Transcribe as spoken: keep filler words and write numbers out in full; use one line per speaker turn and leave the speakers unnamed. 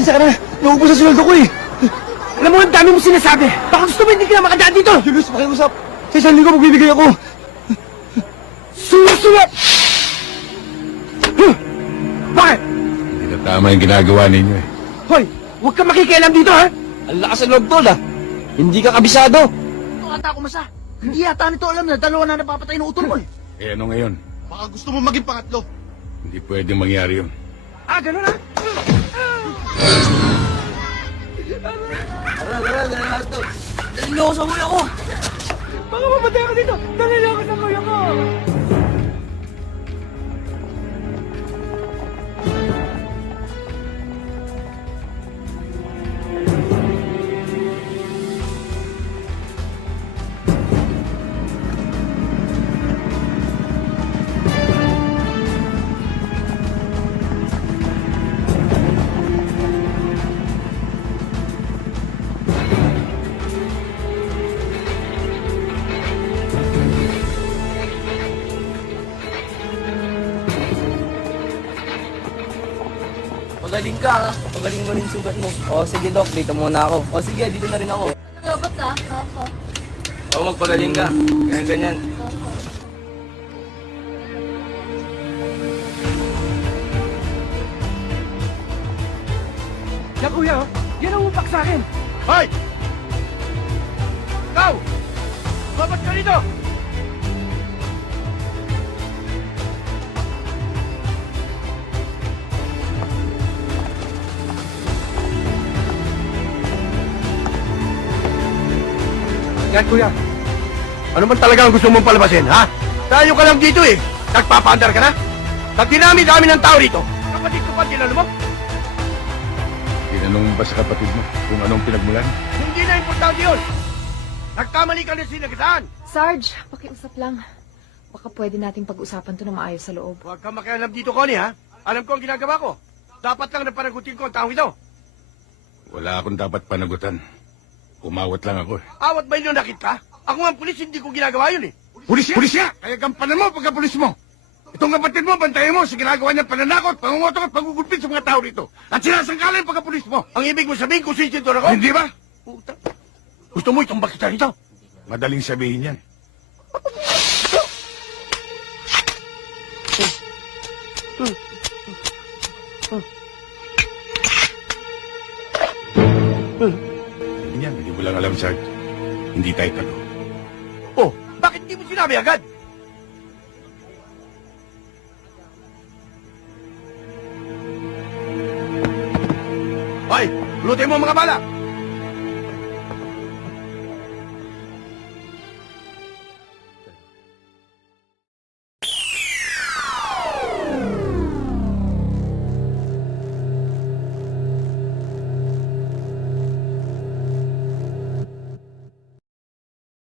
pasensya ka na. Naubos sa sweldo ko eh.
Alam mo, ang dami mo sinasabi. Baka gusto mo hindi ka na makadaan dito.
Julius, pakiusap. Sa isang linggo magbibigay ako.
Sumusunod! Huh? Bakit?
Hindi na tama yung ginagawa ninyo eh.
Hoy, huwag ka makikialam dito, ha?
Ang lakas ng loob, tol, ah. Hindi ka kabisado.
Ito ata ako masa. Hindi yata nito alam na dalawa na napapatay ng utol mo eh.
Eh ano ngayon?
Baka gusto mo maging pangatlo.
Hindi pwedeng mangyari yun.
Ah, ganun, ha?
Dali ako sa kuya ko.
Baka mamatay ako dito. Dali lang ako sa kuya ko.
Pagaling ka, ha? Pagaling mo rin sugat mo. O, sige, Doc. Dito muna ako. O, sige, dito na rin ako.
Robot ah. Opo.
O, magpagaling ka. Ganyan, ganyan.
Yan, kuya, oh. Yan ang upak sa akin.
Hoy! Ikaw! Babat ka dito!
Yan, kuya.
Ano man talaga ang gusto mong palabasin, ha? Tayo ka lang dito eh. Nagpapaandar ka na? Sa dinami-dami ng tao rito. Kapatid ko pa, tinalo mo? Tinanong mo ba sa kapatid mo kung anong pinagmulan? Hindi na importante yun. Nagkamali ka na sinagasaan.
Sarge, pakiusap lang. Baka pwede nating pag-usapan to na maayos sa loob.
Huwag kang makialam dito, Connie, ha? Alam ko ang ginagawa ko. Dapat lang na panagutin ko ang tao ito. Wala akong dapat panagutan. Umawat lang ako. Awat ba yun nakit ka? Ako nga ang pulis, hindi ko ginagawa yun eh. Pulis yan? Pulis yan? Kaya gampanan mo pagka-pulis mo. Itong kapatid mo, bantayan mo sa ginagawa niya pananakot, pangungotok at pagugulpit sa mga tao rito. At sinasangkalan pagka-pulis mo. Ang ibig mo sabihin kung sinsintor ako? Hindi ba? Puta. Gusto mo itong bakita rito? Madaling sabihin yan. Yan, hindi mo lang alam, Sarge. Hindi tayo talo. Oh, bakit hindi mo sinabi agad? Hoy, lutin mo ang mga bala!